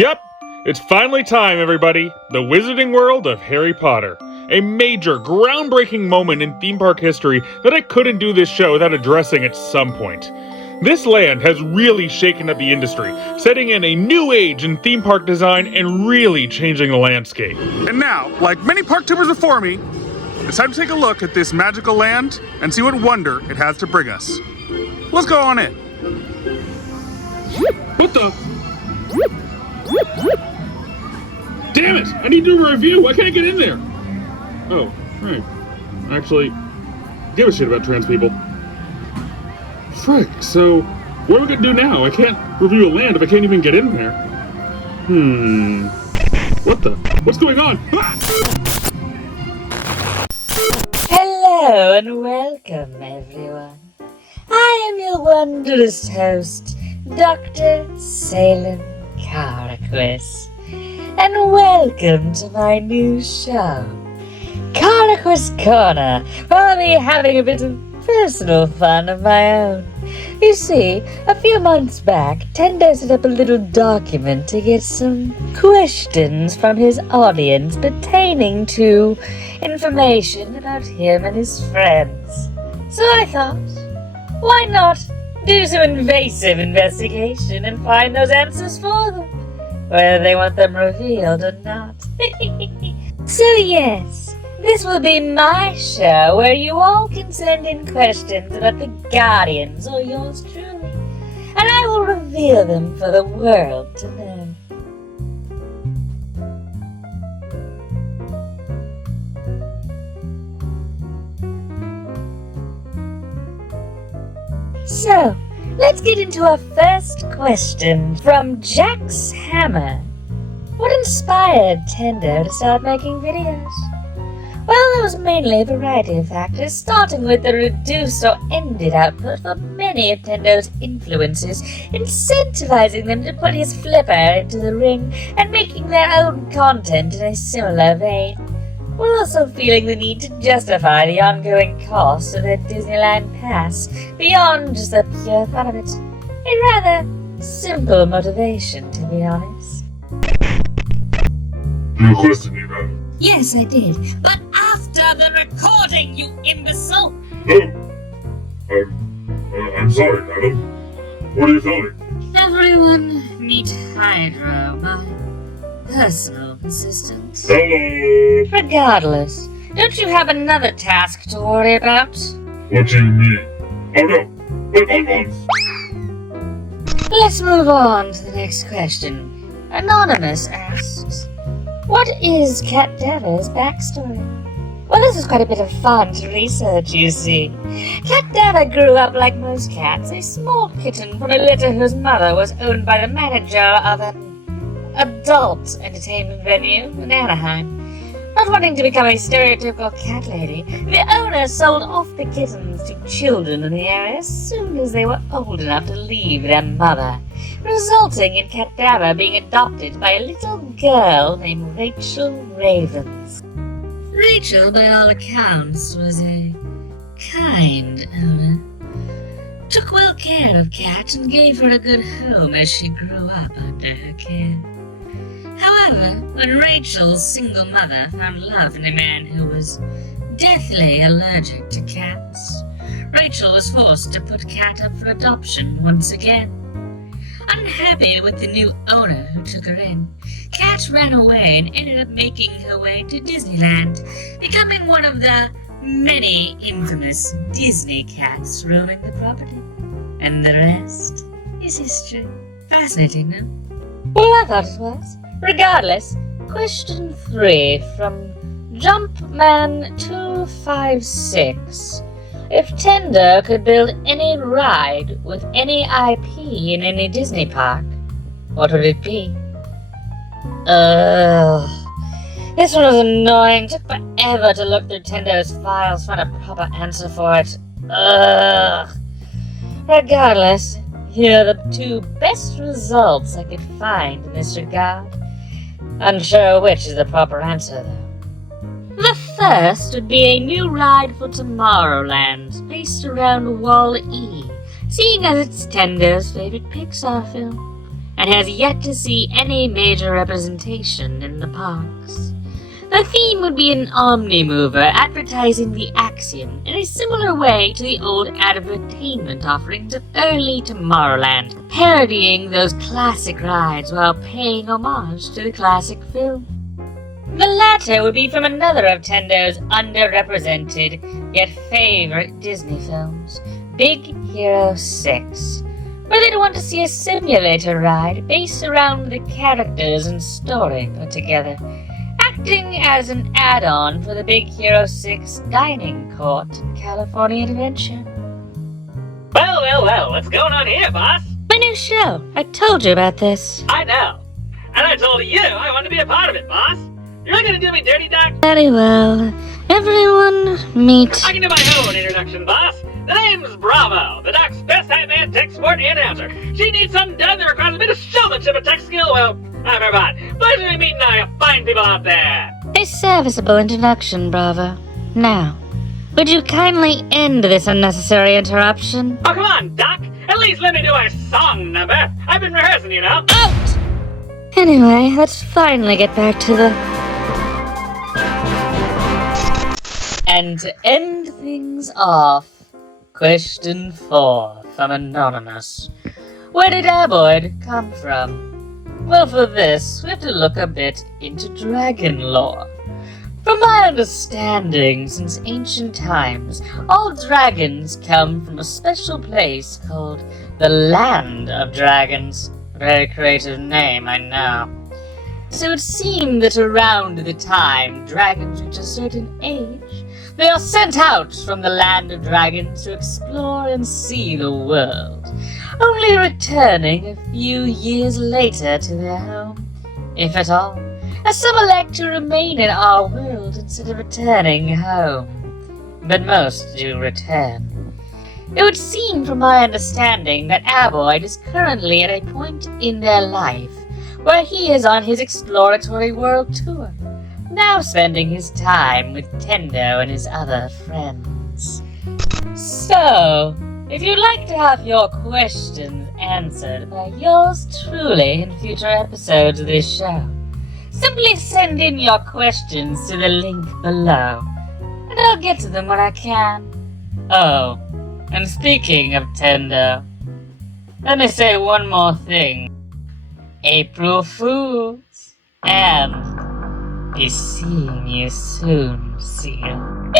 Yep, it's finally time, everybody. The Wizarding World of Harry Potter. A major, groundbreaking moment in theme park history that I couldn't do this show without addressing at some point. This land has really shaken up the industry, setting in a new age in theme park design and really changing the landscape. And now, like many park tubers before me, it's time to take a look at this magical land and see what wonder it has to bring us. Let's go on in. What the? Damn it! I need to do a review! I can't get in there! Oh, right. Actually, give a shit about trans people. Frick, so what are we gonna do now? I can't review a land if I can't even get in there. What the? What's going on? Ah! Hello and welcome, everyone. I am your wondrous host, Dr. Salem Karaquis, and welcome to my new show, Karaquis Corner, where I'll be having a bit of personal fun of my own. You see, a few months back, Tendo set up a little document to get some questions from his audience pertaining to information about him and his friends. So I thought, why not do some invasive investigation and find those answers for them, whether they want them revealed or not. So yes, this will be my show where you all can send in questions about the Guardians or yours truly, and I will reveal them for the world to know. So, let's get into our first question from Jack's Hammer. What inspired Tendo to start making videos? Well, there was mainly a variety of factors, starting with the reduced or ended output for many of Tendo's influences, incentivizing them to put his flipper into the ring and making their own content in a similar vein, while also feeling the need to justify the ongoing cost of their Disneyland pass beyond just the pure fun of it. A rather simple motivation, to be honest. You questioned me about it. Yes, I did, but after the recording, you imbecile! I'm sorry, madam. What are you filming? Everyone meet Hydro, my personal assistant. Hello! Regardless, don't you have another task to worry about? What do you mean? Oh no! Wait, on. Let's move on to the next question. Anonymous asks, what is Cat Dava's backstory? Well, this is quite a bit of fun to research, you see. Cat Dava grew up like most cats, a small kitten from a litter whose mother was owned by the manager of an adult entertainment venue in Anaheim. Not wanting to become a stereotypical cat lady, the owner sold off the kittens to children in the area as soon as they were old enough to leave their mother, resulting in Cat Dava being adopted by a little girl named Rachel Ravens. Rachel, by all accounts, was a kind owner. Took well care of Cat and gave her a good home as she grew up under her care. However, when Rachel's single mother found love in a man who was deathly allergic to cats, Rachel was forced to put Cat up for adoption once again. Unhappy with the new owner who took her in, Cat ran away and ended up making her way to Disneyland, becoming one of the many infamous Disney cats roaming the property. And the rest is history. Fascinating, no? Well, I thought it was. Regardless, question 3 from Jumpman256. If Tendo could build any ride with any IP in any Disney park, what would it be? This one was annoying. Took forever to look through Tendo's files, find a proper answer for it. Regardless, here are the 2 best results I could find in this regard. Unsure which is the proper answer, though. The first would be a new ride for Tomorrowland, based around Wall-E, seeing as it's Tendo's favorite Pixar film. and has yet to see any major representation in the parks. The theme would be an omni-mover advertising the Axiom in a similar way to the old advertainment offerings of early Tomorrowland, parodying those classic rides while paying homage to the classic film. The latter would be from another of Tendo's underrepresented yet favorite Disney films, Big Hero 6, where they'd want to see a simulator ride based around the characters and story put together, acting as an add-on for the Big Hero 6 dining court in California Adventure. Well, what's going on here, boss? My new show. I told you about this. I know. And I told you I wanted to be a part of it, boss. You're not gonna do me dirty, Doc? Very well. Everyone, meet. I can do my own introduction, boss. The name's Bravo, the Doc's best Batman tech sport announcer. She needs something done that requires a bit of showmanship and tech skill. Well, I'm her bot. Pleasure to meet all you fine people out there. A serviceable introduction, Bravo. Now, would you kindly end this unnecessary interruption? Oh, come on, Doc. At least let me do a song number. I've been rehearsing, you know. Out! Anyway, let's finally get back to the... And to end things off, question 4 from Anonymous. Where did Aboid come from? Well, for this, we have to look a bit into dragon lore. From my understanding, since ancient times, all dragons come from a special place called the Land of Dragons. A very creative name, I know. So it seemed that around the time dragons reach a certain age, they are sent out from the Land of Dragons to explore and see the world, only returning a few years later to their home, if at all, as some elect to remain in our world instead of returning home. But most do return. It would seem from my understanding that Aboid is currently at a point in their life where he is on his exploratory world tour, now spending his time with Tendo and his other friends. So, if you'd like to have your questions answered by yours truly in future episodes of this show, simply send in your questions to the link below, and I'll get to them when I can. Oh, and speaking of Tendo, let me say one more thing. April Fools! And be seeing you soon, Seal.